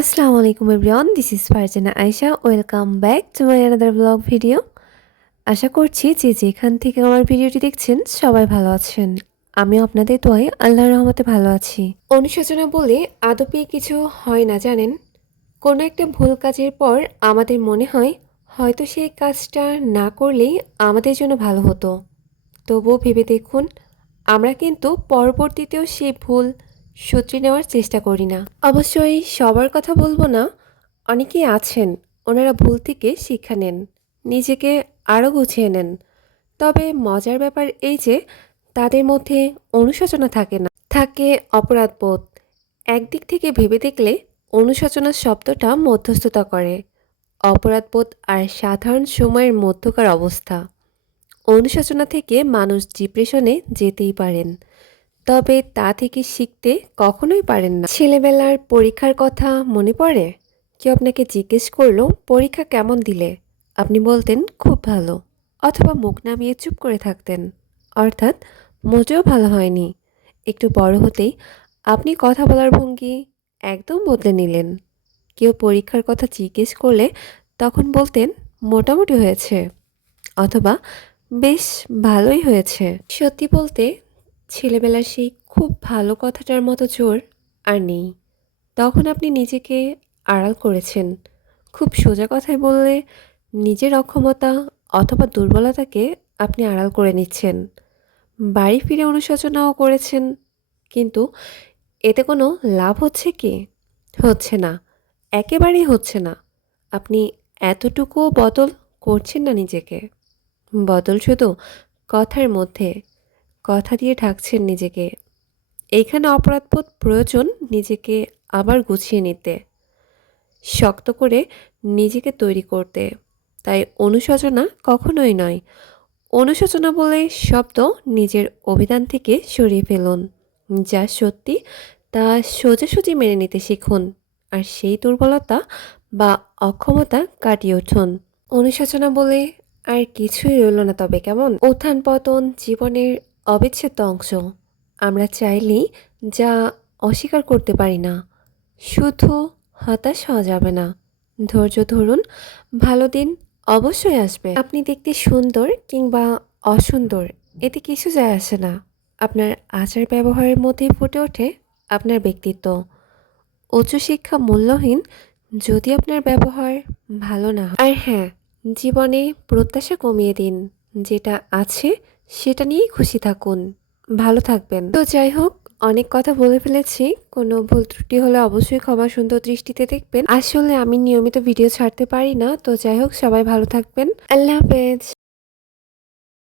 আসসালামু আলাইকুম everyone this is Farzana Ayesha welcome back to my another blog video আশা করছি যে যেখান থেকে আমার ভিডিওটি দেখছেন, সবাই ভালো আছেন। আমিও আপনাদের দোয়ায় আল্লাহর রহমতে ভালো আছি। অনুশোচনা বলে আদপে কিছু হয় না, জানেন? কোনো একটা ভুল কাজের পর আমাদের মনে হয়, হয়তো সেই কাজটা না করলেই আমাদের জন্য ভালো হতো। তবুও ভেবে দেখুন, আমরা কিন্তু পরবর্তীতেও সেই ভুল শুধরে নেওয়ার চেষ্টা করি না। অবশ্যই সবার কথা বলব না, অনেকেই আছেন, ওনারা ভুল থেকে শিক্ষা নেন, নিজেকে আরও গুছিয়ে নেন। তবে মজার ব্যাপার এই যে, তাদের মধ্যে অনুশোচনা থাকে না। থাকে অপরাধবোধ। একদিক থেকে ভেবে দেখলে অনুশোচনা শব্দটা মধ্যস্থতা করে। অপরাধবোধ আর সাধারণ সময়ের মধ্যকার অবস্থা। অনুশোচনা থেকে মানুষ ডিপ্রেশনে যেতেই পারেন। তবে তা থেকে শিখতে কখনোই পারেন না। ছেলেবেলার পরীক্ষার কথা মনে পড়ে? কেউ আপনাকে জিজ্ঞেস করল, পরীক্ষা কেমন দিলে? আপনি বলতেন, খুব ভালো। অথবা মুখ নামিয়ে চুপ করে থাকতেন। অর্থাৎ মোটেও ভালো হয়নি। একটু বড় হতেই আপনি কথা বলার ভঙ্গি একদম বদলে নিলেন। কেউ পরীক্ষার কথা জিজ্ঞেস করলে তখন বলতেন, মোটামুটি হয়েছে। অথবা, বেশ ভালোই হয়েছে। সত্যি বলতে ছেলেবেলার সেই খুব ভালো কথাটার মতো জোর আর নেই। তখন আপনি নিজেকে আড়াল করেছেন। খুব সোজা কথায় বললে নিজের অক্ষমতা অথবা দুর্বলতাকে আপনি আড়াল করে নিচ্ছেন। বাড়ি ফিরে অনুশোচনাও করেছেন, কিন্তু এতে কোনো লাভ হচ্ছে কি? হচ্ছে না। একেবারেই হচ্ছে না। আপনি এতটুকুও বদল করছেন না নিজেকে। বদল শুধু কথার মধ্যে কথা দিয়ে ঢাকছেন নিজেকে। এইখানে অপরাধবোধ প্রয়োজন নিজেকে আবার গুছিয়ে নিতে। শক্ত করে নিজেকে তৈরি করতে। তাই অনুশোচনা কখনোই নয়। অনুশোচনা বলে শব্দ নিজের অভিধান থেকে সরিয়ে ফেলুন। যা সত্যি, তা সোজাসুজি মেনে নিতে শিখুন। আর সেই দুর্বলতা বা অক্ষমতা কাটিয়ে উঠুন। অনুশোচনা বলে আর কিছুই রইল না তবে কেমন? উত্থান পতন জীবনের অবিচ্ছেদ্য অংশ। আমরা চাইলেই যা অস্বীকার করতে পারি না। শুধু হতাশ হওয়া যাবে না। ধৈর্য ধরুন, ভালো দিন অবশ্যই আসবে। আপনি দেখতে সুন্দর কিংবা অসুন্দর, এতে কিছু যায় আসে না। আপনার আচার ব্যবহারের মধ্যেই ফুটে ওঠে আপনার ব্যক্তিত্ব। উচ্চশিক্ষা মূল্যহীন যদি আপনার ব্যবহার ভালো না আর হ্যাঁ জীবনে প্রত্যাশা কমিয়ে দিন যেটা আছে সেটা নিয়েই খুশি থাকুন। ভালো থাকবেন। তো যাই হোক, অনেক কথা বলে ফেলেছি। কোনো ভুল ত্রুটি হলে অবশ্যই ক্ষমা সুন্দর দৃষ্টিতে দেখবেন। আসলে আমি নিয়মিত ভিডিও ছাড়তে পারি না। তো যাই হোক, সবাই ভালো থাকবেন। আল্লাহ হাফেজ।